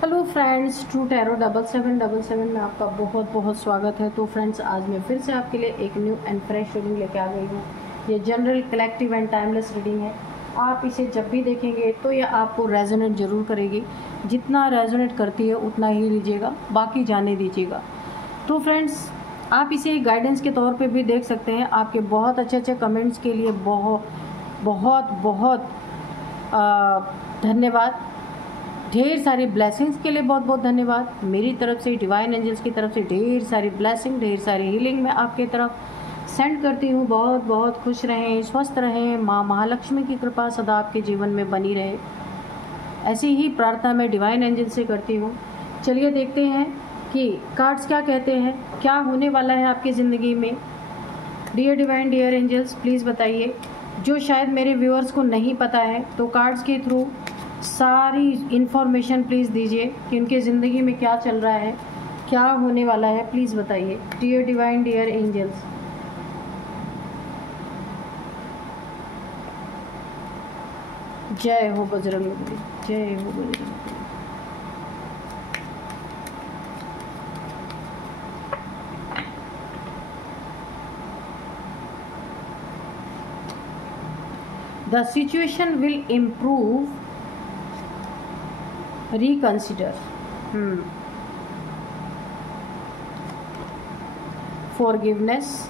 Hello friends, true tarot 7777 में आपका बहुत बहुत स्वागत है। तो फ्रेंड्स, आज मैं फिर से आपके लिए एक न्यू एंड फ्रेश रीडिंग लेके आ गई हूँ। ये general, collective and timeless reading है। आप इसे जब भी देखेंगे तो ये आपको रेजोनेट ज़रूर करेगी। जितना रेजोनेट करती है उतना ही लीजिएगा, बाकी जाने दीजिएगा। तो फ्रेंड्स, आप इसे गाइडेंस के तौर पे भी देख सकते हैं। आपके बहुत अच्छे अच्छे कमेंट्स के लिए बहुत बहुत बहुत धन्यवाद। ढेर सारी ब्लेसिंग्स के लिए बहुत बहुत धन्यवाद। मेरी तरफ से, डिवाइन एंजल्स की तरफ से ढेर सारी ब्लेसिंग, ढेर सारी हीलिंग मैं आपके तरफ सेंड करती हूँ। बहुत बहुत खुश रहें, स्वस्थ रहें। माँ महालक्ष्मी की कृपा सदा आपके जीवन में बनी रहे, ऐसी ही प्रार्थना मैं डिवाइन एंजल से करती हूँ। चलिए देखते हैं कि कार्ड्स क्या कहते हैं, क्या होने वाला है आपकी ज़िंदगी में। Dear divine, dear angels, please बताइए। जो शायद मेरे व्यूअर्स को नहीं पता है, तो कार्ड्स के थ्रू सारी इन्फॉर्मेशन प्लीज़ दीजिए कि उनके ज़िंदगी में क्या चल रहा है, क्या होने वाला है। प्लीज़ बताइए डियर डिवाइन, डियर एंजल्स। जय हो बजरंगबली, जय हो Bajrangbali. The situation will improve. Reconsider. Forgiveness.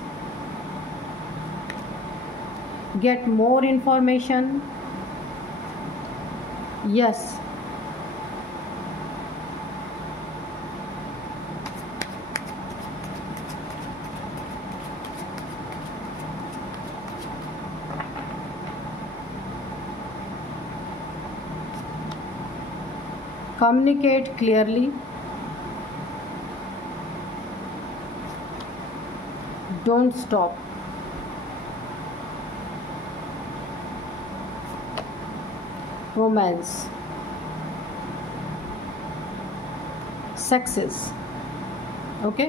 Get more information. Yes. Communicate clearly. Don't stop. Romance. Success. Okay,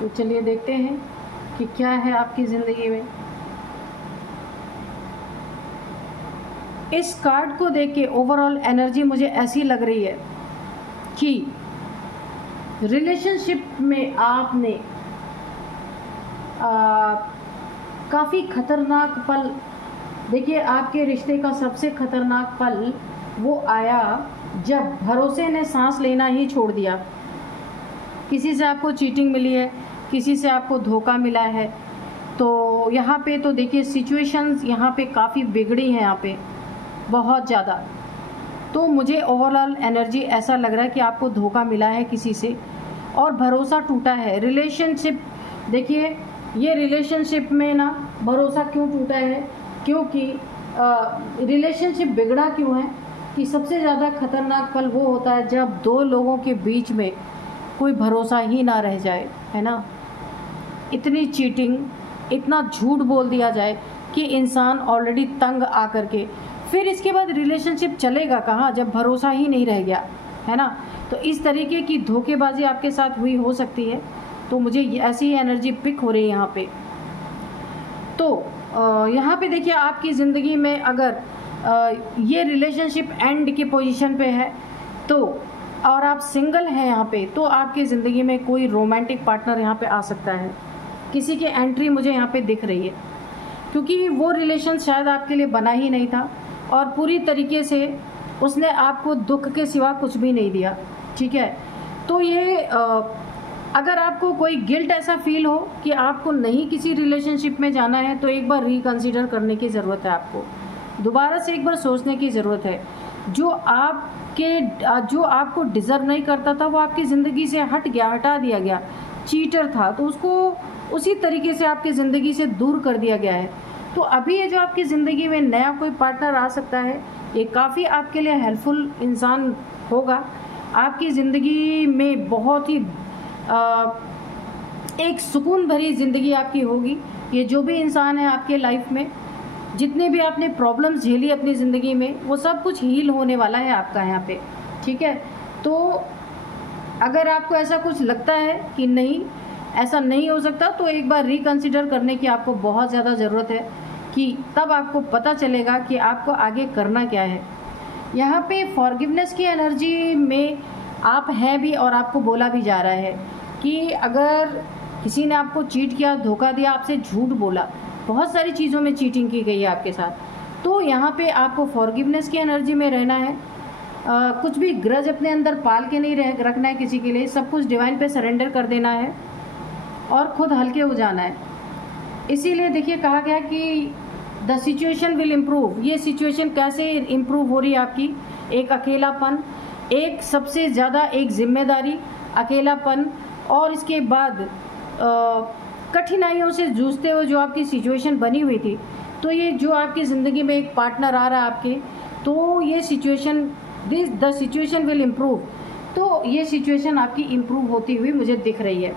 तो चलिए देखते हैं कि क्या है आपकी ज़िंदगी में। इस कार्ड को देख के ओवरऑल एनर्जी मुझे ऐसी लग रही है कि रिलेशनशिप में आपने काफ़ी खतरनाक पल, देखिए आपके रिश्ते का सबसे खतरनाक पल वो आया जब भरोसे ने सांस लेना ही छोड़ दिया। किसी से आपको चीटिंग मिली है, किसी से आपको धोखा मिला है। तो यहाँ पे तो देखिए सिचुएशंस यहाँ पे काफ़ी बिगड़ी हैं, यहाँ पे बहुत ज़्यादा। तो मुझे ओवरऑल एनर्जी ऐसा लग रहा है कि आपको धोखा मिला है किसी से और भरोसा टूटा है। रिलेशनशिप, देखिए ये रिलेशनशिप में ना भरोसा क्यों टूटा है, क्योंकि रिलेशनशिप बिगड़ा क्यों है कि सबसे ज़्यादा खतरनाक पल वो होता है जब दो लोगों के बीच में कोई भरोसा ही ना रह जाए, है ना। इतनी चीटिंग, इतना झूठ बोल दिया जाए कि इंसान ऑलरेडी तंग आकर के फिर इसके बाद रिलेशनशिप चलेगा कहाँ जब भरोसा ही नहीं रह गया, है ना। तो इस तरीके की धोखेबाजी आपके साथ हुई हो सकती है। तो मुझे ऐसी ही एनर्जी पिक हो रही है यहाँ पे। तो यहाँ पे देखिए आपकी ज़िंदगी में अगर ये रिलेशनशिप एंड की पोजीशन पे है तो, और आप सिंगल हैं यहाँ पे, तो आपकी ज़िंदगी में कोई रोमांटिक पार्टनर यहाँ पे आ सकता है। किसी की एंट्री मुझे यहाँ पे दिख रही है, क्योंकि वो रिलेशन शायद आपके लिए बना ही नहीं था और पूरी तरीके से उसने आपको दुख के सिवा कुछ भी नहीं दिया, ठीक है। तो ये अगर आपको कोई गिल्ट ऐसा फील हो कि आपको नहीं किसी रिलेशनशिप में जाना है, तो एक बार रिकंसीडर करने की ज़रूरत है। आपको दोबारा से एक बार सोचने की ज़रूरत है। जो आपको डिज़र्व नहीं करता था वो आपकी ज़िंदगी से हट गया, हटा दिया गया, चीटर था, तो उसको उसी तरीके से आपकी ज़िंदगी से दूर कर दिया गया है। तो अभी ये जो आपकी ज़िंदगी में नया कोई पार्टनर आ सकता है, ये काफ़ी आपके लिए हेल्पफुल इंसान होगा। आपकी ज़िंदगी में बहुत ही एक सुकून भरी ज़िंदगी आपकी होगी। ये जो भी इंसान है आपके लाइफ में, जितने भी आपने प्रॉब्लम्स झेली अपनी ज़िंदगी में, वो सब कुछ हील होने वाला है आपका यहाँ पे, ठीक है। तो अगर आपको ऐसा कुछ लगता है कि नहीं, ऐसा नहीं हो सकता, तो एक बार रिकंसिडर करने की आपको बहुत ज़्यादा ज़रूरत है, कि तब आपको पता चलेगा कि आपको आगे करना क्या है। यहाँ पे फॉरगिवनेस की एनर्जी में आप हैं भी और आपको बोला भी जा रहा है कि अगर किसी ने आपको चीट किया, धोखा दिया, आपसे झूठ बोला, बहुत सारी चीज़ों में चीटिंग की गई है आपके साथ, तो यहाँ पे आपको फॉरगिवनेस की एनर्जी में रहना है। कुछ भी ग्रज अपने अंदर पाल के नहीं रखना है किसी के लिए, सब कुछ डिवाइन पे सरेंडर कर देना है और खुद हल्के हो जाना है। इसीलिए देखिए कहा गया कि द सिचुएशन विल इम्प्रूव। ये सिचुएशन कैसे इम्प्रूव हो रही है आपकी? एक अकेलापन, एक सबसे ज़्यादा एक जिम्मेदारी, अकेलापन, और इसके बाद कठिनाइयों से जूझते हुए जो आपकी सिचुएशन बनी हुई थी, तो ये जो आपकी ज़िंदगी में एक पार्टनर आ रहा है आपके, तो ये situation the situation will improve. तो ये सिचुएशन आपकी इम्प्रूव होती हुई मुझे दिख रही है।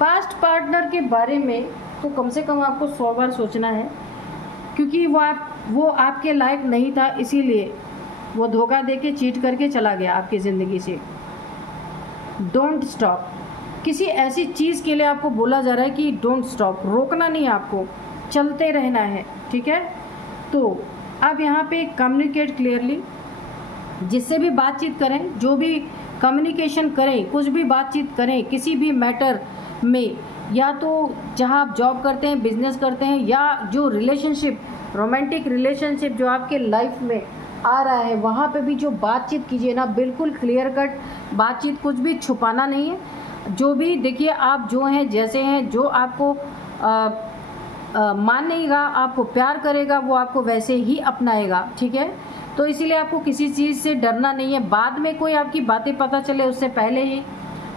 पास्ट पार्टनर के बारे में तो कम से कम आपको 100 बार सोचना है, क्योंकि वो आपके लायक नहीं था, इसीलिए वो धोखा देके चीट करके चला गया आपकी ज़िंदगी से। Don't stop. किसी ऐसी चीज़ के लिए आपको बोला जा रहा है कि डोंट स्टॉप, रोकना नहीं है आपको, चलते रहना है, ठीक है। तो अब यहाँ पे कम्युनिकेट क्लियरली, जिससे भी बातचीत करें, जो भी कम्युनिकेशन करें, कुछ भी बातचीत करें किसी भी मैटर में, या तो जहाँ आप जॉब करते हैं, बिजनेस करते हैं, या जो रिलेशनशिप, रोमांटिक रिलेशनशिप जो आपके लाइफ में आ रहा है, वहाँ पे भी जो बातचीत कीजिए ना, बिल्कुल क्लियर कट बातचीत, कुछ भी छुपाना नहीं है। जो भी देखिए, आप जो हैं, जैसे हैं, जो आपको मानेगा, आपको प्यार करेगा, वो आपको वैसे ही अपनाएगा, ठीक है। तो इसीलिए आपको किसी चीज़ से डरना नहीं है। बाद में कोई आपकी बातें पता चले, उससे पहले ही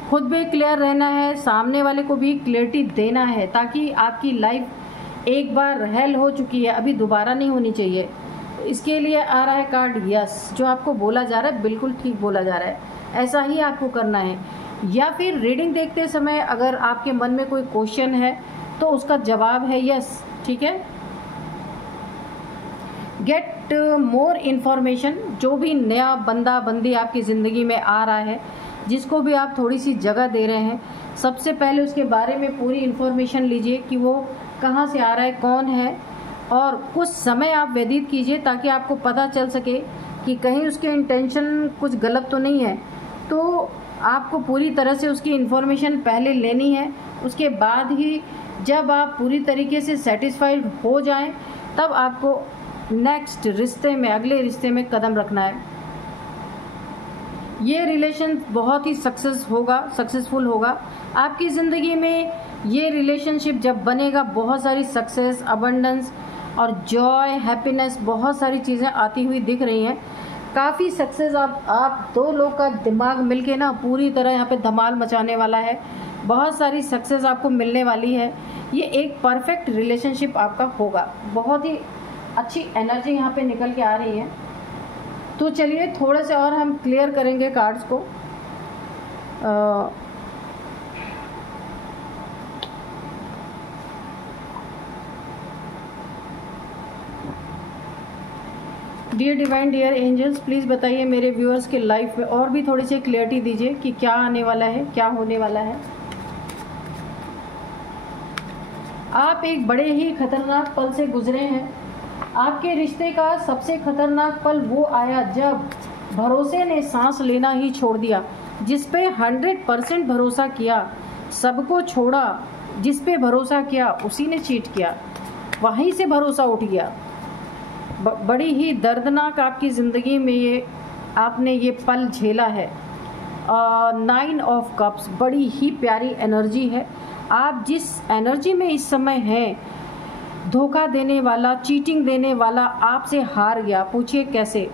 खुद भी क्लियर रहना है, सामने वाले को भी क्लियरिटी देना है, ताकि आपकी लाइफ एक बार हेल हो चुकी है, अभी दोबारा नहीं होनी चाहिए। इसके लिए आ रहा है कार्ड यस। जो आपको बोला जा रहा है बिल्कुल ठीक बोला जा रहा है, ऐसा ही आपको करना है। या फिर रीडिंग देखते समय अगर आपके मन में कोई क्वेश्चन है तो उसका जवाब है यस, ठीक है। Get more information. जो भी नया बंदा बंदी आपकी ज़िंदगी में आ रहा है, जिसको भी आप थोड़ी सी जगह दे रहे हैं, सबसे पहले उसके बारे में पूरी इन्फॉर्मेशन लीजिए कि वो कहाँ से आ रहा है, कौन है, और कुछ समय आप व्यतीत कीजिए ताकि आपको पता चल सके कि कहीं उसके इंटेंशन कुछ गलत तो नहीं है। तो आपको पूरी तरह से उसकी इन्फॉर्मेशन पहले लेनी है, उसके बाद ही जब आप पूरी तरीके से सेटिस्फाइड हो जाएं, तब आपको नेक्स्ट रिश्ते में, अगले रिश्ते में कदम रखना है। ये रिलेशन बहुत ही सक्सेसफुल होगा आपकी ज़िंदगी में। ये रिलेशनशिप जब बनेगा, बहुत सारी सक्सेस, अबंडेंस और जॉय, हैप्पीनेस, बहुत सारी चीज़ें आती हुई दिख रही हैं। काफ़ी सक्सेस आप दो लोग का दिमाग मिलके ना पूरी तरह यहाँ पे धमाल मचाने वाला है। बहुत सारी सक्सेस आपको मिलने वाली है। ये एक परफेक्ट रिलेशनशिप आपका होगा। बहुत ही अच्छी एनर्जी यहाँ पे निकल के आ रही है। तो चलिए थोड़े से और हम क्लियर करेंगे कार्ड्स को। Dear divine, dear angels, please बताइए मेरे व्यूअर्स के लाइफ में और भी थोड़ी सी क्लियरिटी दीजिए कि क्या आने वाला है, क्या होने वाला है। आप एक बड़े ही खतरनाक पल से गुजरे हैं। आपके रिश्ते का सबसे खतरनाक पल वो आया जब भरोसे ने सांस लेना ही छोड़ दिया। जिस पे 100% भरोसा किया, सबको छोड़ा, जिस पे भरोसा किया उसी ने चीट किया, वहीं से भरोसा उठ गया। बड़ी ही दर्दनाक आपकी ज़िंदगी में आपने ये पल झेला है। 9 ऑफ कप्स बड़ी ही प्यारी एनर्जी है। आप जिस एनर्जी में इस समय हैं, धोखा देने वाला, चीटिंग देने वाला आपसे हार गया। पूछिए कैसे?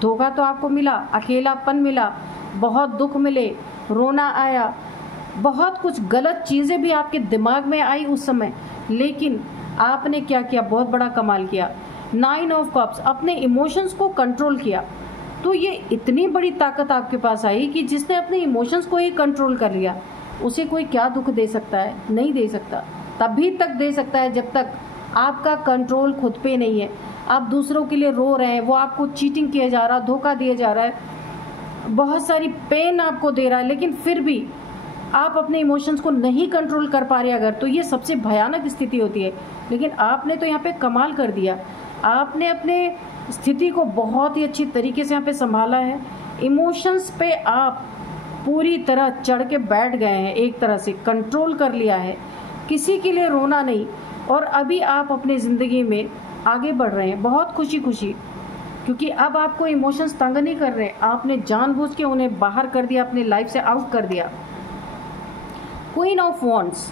धोखा तो आपको मिला, अकेलापन मिला, बहुत दुख मिले, रोना आया, बहुत कुछ गलत चीज़ें भी आपके दिमाग में आई उस समय, लेकिन आपने क्या किया? बहुत बड़ा कमाल किया। 9 ऑफ कप्स, अपने इमोशंस को कंट्रोल किया। तो ये इतनी बड़ी ताकत आपके पास आई कि जिसने अपने इमोशंस को ही कंट्रोल कर लिया, उसे कोई क्या दुख दे सकता है? नहीं दे सकता। तभी तक दे सकता है जब तक आपका कंट्रोल खुद पे नहीं है। आप दूसरों के लिए रो रहे हैं, वो आपको चीटिंग किया जा रहा, धोखा दिया जा रहा है, बहुत सारी पेन आपको दे रहा है, लेकिन फिर भी आप अपने इमोशंस को नहीं कंट्रोल कर पा रहे अगर, तो ये सबसे भयानक स्थिति होती है। लेकिन आपने तो यहाँ पे कमाल कर दिया। आपने अपने स्थिति को बहुत ही अच्छी तरीके से यहाँ पे संभाला है। इमोशंस पे आप पूरी तरह चढ़ के बैठ गए हैं, एक तरह से कंट्रोल कर लिया है, किसी के लिए रोना नहीं, और अभी आप अपनी ज़िंदगी में आगे बढ़ रहे हैं बहुत खुशी खुशी, क्योंकि अब आपको इमोशंस तंग नहीं कर रहे, आपने जानबूझ के उन्हें बाहर कर दिया, अपनी लाइफ से आउट कर दिया। क्वीन ऑफ वॉन्ड्स,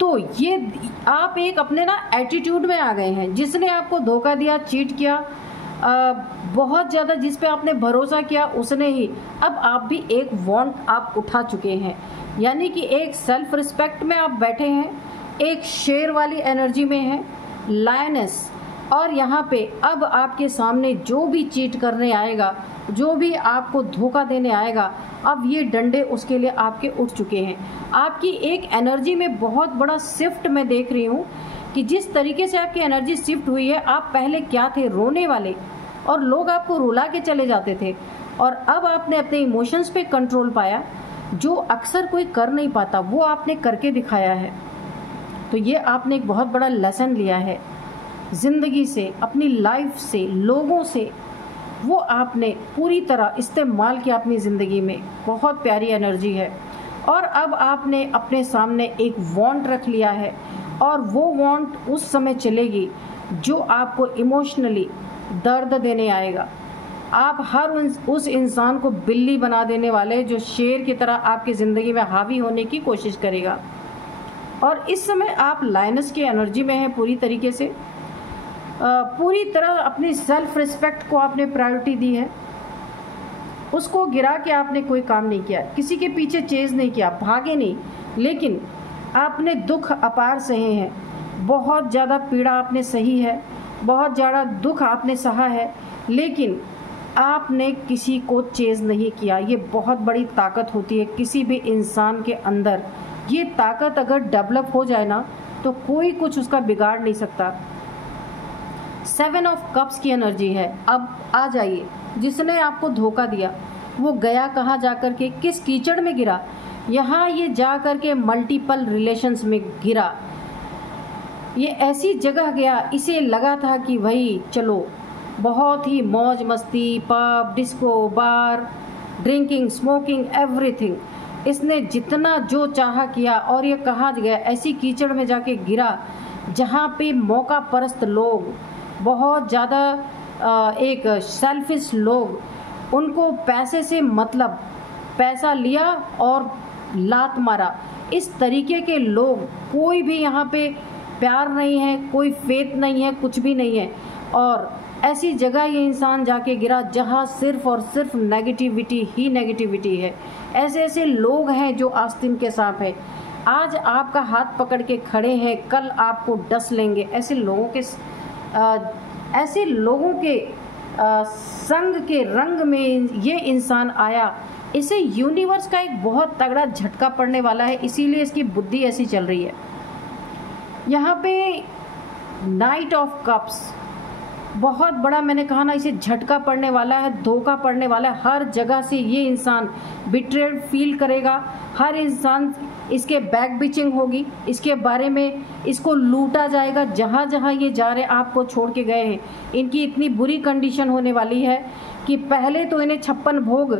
तो ये आप एक अपने ना एटीट्यूड में आ गए हैं, जिसने आपको धोखा दिया, चीट किया, बहुत ज़्यादा जिस पे आपने भरोसा किया उसने ही, अब आप भी एक वॉन्ट आप उठा चुके हैं, यानी कि एक सेल्फ रिस्पेक्ट में आप बैठे हैं, एक शेर वाली एनर्जी में है, लायनेस। और यहाँ पे अब आपके सामने जो भी चीट करने आएगा, जो भी आपको धोखा देने आएगा, अब ये डंडे उसके लिए आपके उठ चुके हैं। आपकी एक एनर्जी में बहुत बड़ा शिफ्ट मैं देख रही हूँ कि जिस तरीके से आपकी एनर्जी शिफ्ट हुई है, आप पहले क्या थे, रोने वाले, और लोग आपको रुला के चले जाते थे, और अब आपने अपने इमोशंस पे कंट्रोल पाया, जो अक्सर कोई कर नहीं पाता वो आपने करके दिखाया है। तो ये आपने एक बहुत बड़ा लेसन लिया है ज़िंदगी से, अपनी लाइफ से, लोगों से, वो आपने पूरी तरह इस्तेमाल किया अपनी ज़िंदगी में। बहुत प्यारी एनर्जी है। और अब आपने अपने सामने एक वांट रख लिया है, और वो वांट उस समय चलेगी जो आपको इमोशनली दर्द देने आएगा। आप हर उस इंसान को बिल्ली बना देने वाले, जो शेर की तरह आपकी ज़िंदगी में हावी होने की कोशिश करेगा। और इस समय आप लायनस की एनर्जी में हैं पूरी तरीके से, पूरी तरह अपनी सेल्फ रिस्पेक्ट को आपने प्रायोरिटी दी है, उसको गिरा के आपने कोई काम नहीं किया, किसी के पीछे चेज़ नहीं किया, भागे नहीं, लेकिन आपने दुख अपार सहे हैं, बहुत ज़्यादा पीड़ा आपने सही है, बहुत ज़्यादा दुख आपने सहा है, लेकिन आपने किसी को चेज़ नहीं किया। ये बहुत बड़ी ताकत होती है किसी भी इंसान के अंदर। ये ताकत अगर डेवलप हो जाए ना, तो कोई कुछ उसका बिगाड़ नहीं सकता। 7 ऑफ कप्स की एनर्जी है। अब आ जाइए, जिसने आपको धोखा दिया वो गया कहाँ जाकर के, किस कीचड़ में गिरा? यहाँ ये जा कर के मल्टीपल रिलेशंस में गिरा। ये ऐसी जगह गया, इसे लगा था कि भाई चलो बहुत ही मौज मस्ती, पब, डिस्को, बार, ड्रिंकिंग, स्मोकिंग, एवरीथिंग, इसने जितना जो चाहा किया, और ये कहाँ गया, ऐसी कीचड़ में जाके गिरा जहाँ पे मौका परस्त लोग, बहुत ज़्यादा एक सेल्फिश लोग, उनको पैसे से मतलब, पैसा लिया और लात मारा, इस तरीके के लोग, कोई भी यहाँ पे प्यार नहीं है, कोई फेथ नहीं है, कुछ भी नहीं है। और ऐसी जगह ये इंसान जाके गिरा जहाँ सिर्फ और सिर्फ नेगेटिविटी ही नेगेटिविटी है। ऐसे ऐसे लोग हैं जो आस्तीन के सांप है, आज आपका हाथ पकड़ के खड़े हैं, कल आपको डस लेंगे। ऐसे लोगों के संग के रंग में ये इंसान आया, इसे यूनिवर्स का एक बहुत तगड़ा झटका पड़ने वाला है, इसीलिए इसकी बुद्धि ऐसी चल रही है। यहाँ पे नाइट ऑफ कप्स बहुत बड़ा, मैंने कहा ना, इसे झटका पड़ने वाला है, धोखा पड़ने वाला है। हर जगह से ये इंसान बिट्रेड फील करेगा, हर इंसान इसके बैक बिचिंग होगी, इसके बारे में इसको लूटा जाएगा। जहाँ जहाँ ये जा रहे, आपको छोड़ के गए हैं, इनकी इतनी बुरी कंडीशन होने वाली है कि पहले तो इन्हें 56 भोग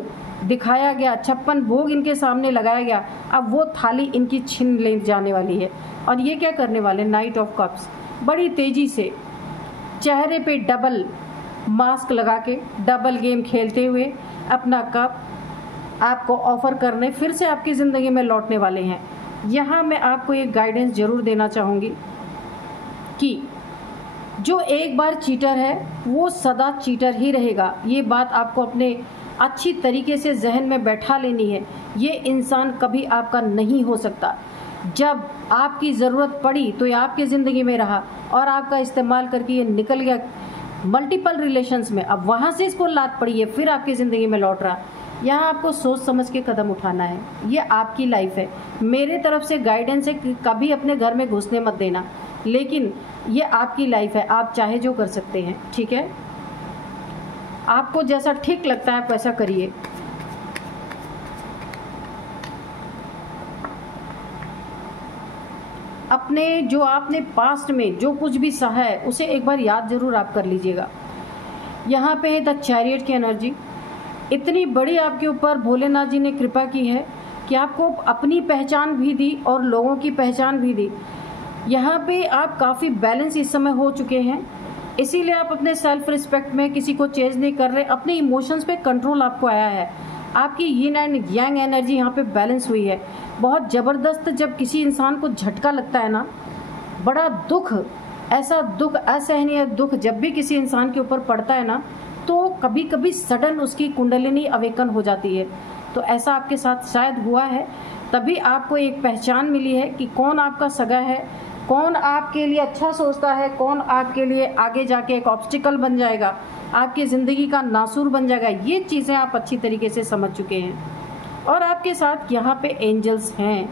दिखाया गया, 56 भोग इनके सामने लगाया गया, अब वो थाली इनकी छीन ले जाने वाली है। और ये क्या करने वाले, नाइट ऑफ कप्स बड़ी तेज़ी से चेहरे पे डबल मास्क लगा के, डबल गेम खेलते हुए अपना कप आपको ऑफर करने फिर से आपकी ज़िंदगी में लौटने वाले हैं। यहाँ मैं आपको एक गाइडेंस ज़रूर देना चाहूँगी कि जो एक बार चीटर है वो सदा चीटर ही रहेगा। ये बात आपको अपने अच्छी तरीके से जहन में बैठा लेनी है। ये इंसान कभी आपका नहीं हो सकता। जब आपकी ज़रूरत पड़ी तो ये आपकी ज़िंदगी में रहा और आपका इस्तेमाल करके ये निकल गया मल्टीपल रिलेशंस में। अब वहाँ से इसको लात पड़ी है, फिर आपकी ज़िंदगी में लौट रहा। यहाँ आपको सोच समझ के कदम उठाना है। ये आपकी लाइफ है, मेरे तरफ से गाइडेंस है कि कभी अपने घर में घुसने मत देना, लेकिन ये आपकी लाइफ है, आप चाहे जो कर सकते हैं। ठीक है, आपको जैसा ठीक लगता है आप वैसा करिए। अपने जो आपने पास्ट में जो कुछ भी सहा है उसे एक बार याद जरूर आप कर लीजिएगा। यहाँ पे है द चैरियट की एनर्जी। इतनी बड़ी आपके ऊपर भोलेनाथ जी ने कृपा की है कि आपको अपनी पहचान भी दी और लोगों की पहचान भी दी। यहाँ पे आप काफ़ी बैलेंस इस समय हो चुके हैं, इसीलिए आप अपने सेल्फ रिस्पेक्ट में किसी को चेंज नहीं कर रहे, अपने इमोशंस पे कंट्रोल आपको आया है। आपकी यिन एंड यांग एनर्जी यहाँ पे बैलेंस हुई है बहुत ज़बरदस्त। जब किसी इंसान को झटका लगता है ना, बड़ा दुख, ऐसा दुख, असहनीय दुख जब भी किसी इंसान के ऊपर पड़ता है ना, तो कभी कभी सडन उसकी कुंडलिनी अवेकन हो जाती है। तो ऐसा आपके साथ शायद हुआ है, तभी आपको एक पहचान मिली है कि कौन आपका सगा है, कौन आपके लिए अच्छा सोचता है, कौन आपके लिए आगे जाके एक ऑब्स्टिकल बन जाएगा, आपकी ज़िंदगी का नासूर बन जाएगा। ये चीज़ें आप अच्छी तरीके से समझ चुके हैं और आपके साथ यहाँ पे एंजल्स हैं।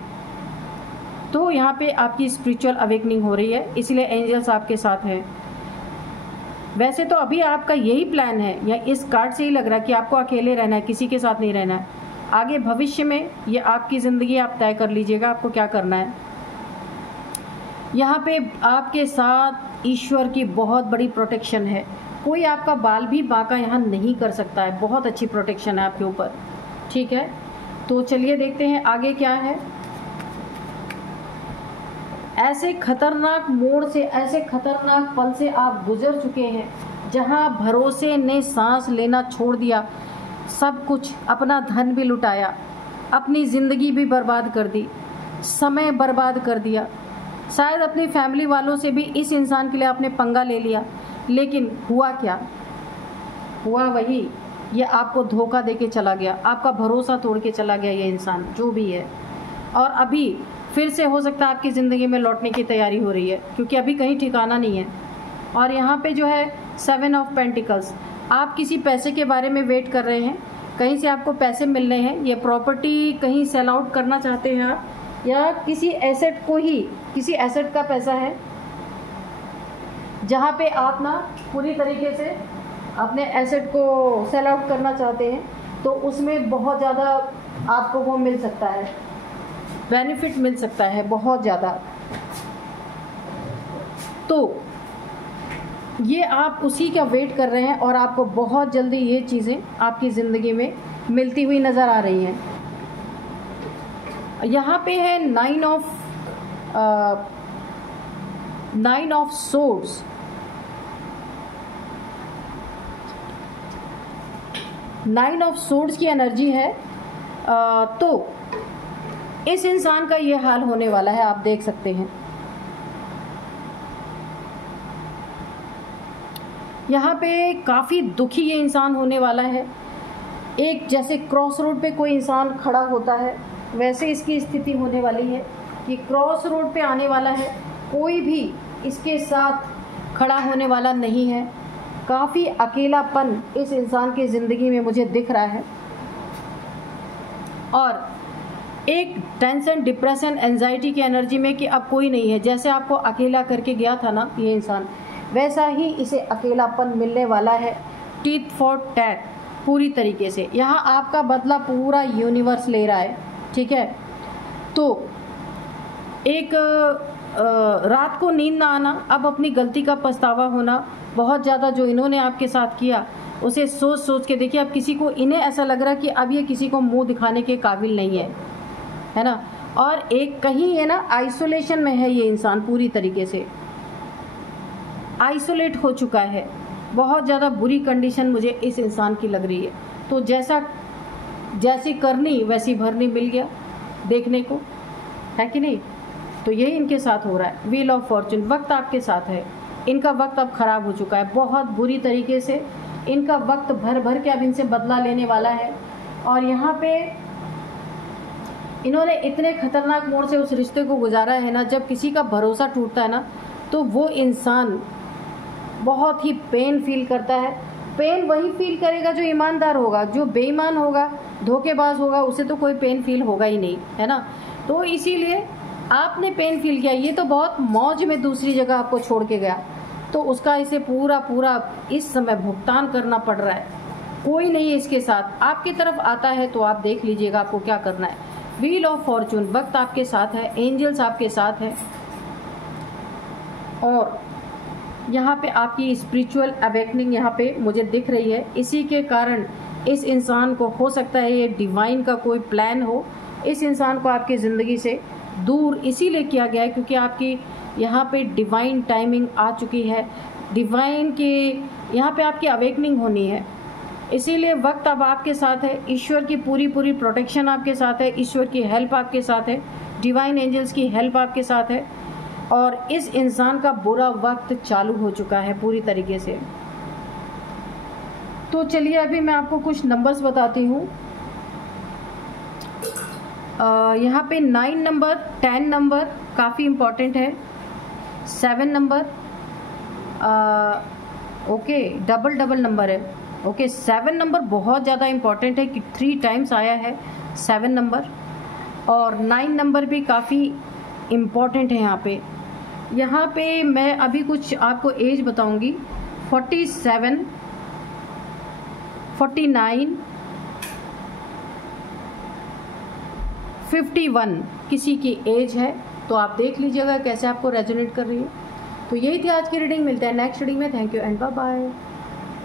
तो यहाँ पे आपकी स्पिरिचुअल अवेकनिंग हो रही है, इसलिए एंजल्स आपके साथ हैं। वैसे तो अभी आपका यही प्लान है, या इस कार्ड से ही लग रहा है कि आपको अकेले रहना है, किसी के साथ नहीं रहना है। आगे भविष्य में ये आपकी ज़िंदगी आप तय कर लीजिएगा आपको क्या करना है। यहाँ पे आपके साथ ईश्वर की बहुत बड़ी प्रोटेक्शन है, कोई आपका बाल भी बांका यहाँ नहीं कर सकता है, बहुत अच्छी प्रोटेक्शन है आपके ऊपर। ठीक है, तो चलिए देखते हैं आगे क्या है। ऐसे खतरनाक मोड़ से, ऐसे खतरनाक पल से आप गुजर चुके हैं जहाँ भरोसे ने सांस लेना छोड़ दिया, सब कुछ, अपना धन भी लुटाया, अपनी ज़िंदगी भी बर्बाद कर दी, समय बर्बाद कर दिया, शायद अपनी फैमिली वालों से भी इस इंसान के लिए आपने पंगा ले लिया। लेकिन हुआ क्या? हुआ वही, ये आपको धोखा देके चला गया, आपका भरोसा तोड़ के चला गया ये इंसान जो भी है। और अभी फिर से हो सकता है आपकी ज़िंदगी में लौटने की तैयारी हो रही है, क्योंकि अभी कहीं ठिकाना नहीं है। और यहाँ पे जो है 7 ऑफ पेंटिकल्स, आप किसी पैसे के बारे में वेट कर रहे हैं, कहीं से आपको पैसे मिल रहे हैं, ये प्रॉपर्टी कहीं सेल आउट करना चाहते हैं आप, या किसी एसेट को ही, किसी एसेट का पैसा है जहाँ पे आप ना पूरी तरीके से अपने एसेट को सेल आउट करना चाहते हैं, तो उसमें बहुत ज़्यादा आपको वो मिल सकता है, बेनिफिट मिल सकता है बहुत ज़्यादा। तो ये आप उसी का वेट कर रहे हैं और आपको बहुत जल्दी ये चीज़ें आपकी ज़िंदगी में मिलती हुई नज़र आ रही हैं। यहाँ पे है 9 ऑफ सोर्ड्स। 9 ऑफ सोर्ड्स की एनर्जी है। तो इस इंसान का ये हाल होने वाला है, आप देख सकते हैं। यहाँ पे काफ़ी दुखी ये इंसान होने वाला है। एक जैसे क्रॉस रोड पे कोई इंसान खड़ा होता है, वैसे इसकी स्थिति होने वाली है कि क्रॉस रोड पे आने वाला है, कोई भी इसके साथ खड़ा होने वाला नहीं है। काफ़ी अकेलापन इस इंसान की ज़िंदगी में मुझे दिख रहा है, और एक टेंशन, डिप्रेशन, एंजाइटी की एनर्जी में कि अब कोई नहीं है। जैसे आपको अकेला करके गया था ना ये इंसान, वैसा ही इसे अकेलापन मिलने वाला है, टीथ फॉर टैट पूरी तरीके से। यहाँ आपका बदला पूरा यूनिवर्स ले रहा है, ठीक है। तो एक रात को नींद ना आना, अब अपनी गलती का पछतावा होना, बहुत ज़्यादा जो इन्होंने आपके साथ किया उसे सोच सोच के देखिए, अब किसी को, इन्हें ऐसा लग रहा है कि अब ये किसी को मुंह दिखाने के काबिल नहीं है ना। और एक कहीं ये ना आइसोलेशन में है, ये इंसान पूरी तरीके से आइसोलेट हो चुका है। बहुत ज़्यादा बुरी कंडीशन मुझे इस इंसान की लग रही है। तो जैसी करनी वैसी भरनी मिल गया देखने को, है कि नहीं। तो यही इनके साथ हो रहा है। व्हील ऑफ फॉर्चून, वक्त आपके साथ है, इनका वक्त अब खराब हो चुका है बहुत बुरी तरीके से। इनका वक्त भर भर के अब इनसे बदला लेने वाला है। और यहाँ पे इन्होंने इतने खतरनाक मोड़ से उस रिश्ते को गुजारा है ना, जब किसी का भरोसा टूटता है ना, तो वो इंसान बहुत ही पेन फील करता है। पेन वही फील करेगा जो ईमानदार होगा, जो बेईमान होगा, धोखेबाज होगा, उसे तो कोई पेन फील होगा ही नहीं, है ना। तो इसीलिए आपने पेन फील किया, ये तो बहुत मौज में दूसरी जगह आपको छोड़ के गया, तो उसका इसे पूरा इस समय भुगतान करना पड़ रहा है। कोई नहीं है इसके साथ, आपकी तरफ आता है तो आप देख लीजिएगा आपको क्या करना है। व्हील ऑफ फॉर्चून, वक्त आपके साथ है, एंजल्स आपके साथ है, और यहाँ पे आपकी स्पिरिचुअल अवेकनिंग यहाँ पे मुझे दिख रही है। इसी के कारण इस इंसान को हो सकता है ये डिवाइन का कोई प्लान हो, इस इंसान को आपकी ज़िंदगी से दूर इसीलिए किया गया है क्योंकि आपकी यहाँ पे डिवाइन टाइमिंग आ चुकी है, डिवाइन के यहाँ पे आपकी अवेकनिंग होनी है, इसीलिए वक्त अब आपके साथ है। ईश्वर की पूरी प्रोटेक्शन आपके साथ है, ईश्वर की हेल्प आपके साथ है, डिवाइन एंजल्स की हेल्प आपके साथ है और इस इंसान का बुरा वक्त चालू हो चुका है पूरी तरीके से। तो चलिए अभी मैं आपको कुछ नंबर्स बताती हूँ। यहाँ पे 9 नंबर, 10 नंबर काफ़ी इम्पॉर्टेंट है, 7 नंबर ओके, डबल नंबर है ओके, 7 नंबर बहुत ज़्यादा इम्पॉर्टेंट है कि 3 टाइम्स आया है 7 नंबर, और 9 नंबर भी काफ़ी इम्पॉर्टेंट है यहाँ पे मैं अभी कुछ आपको एज बताऊंगी। 47, 49, 51 किसी की एज है, तो आप देख लीजिएगा कैसे आपको रेजोनेट कर रही है। तो यही थी आज की रीडिंग, मिलते हैं नेक्स्ट रीडिंग में। Thank you and bye bye.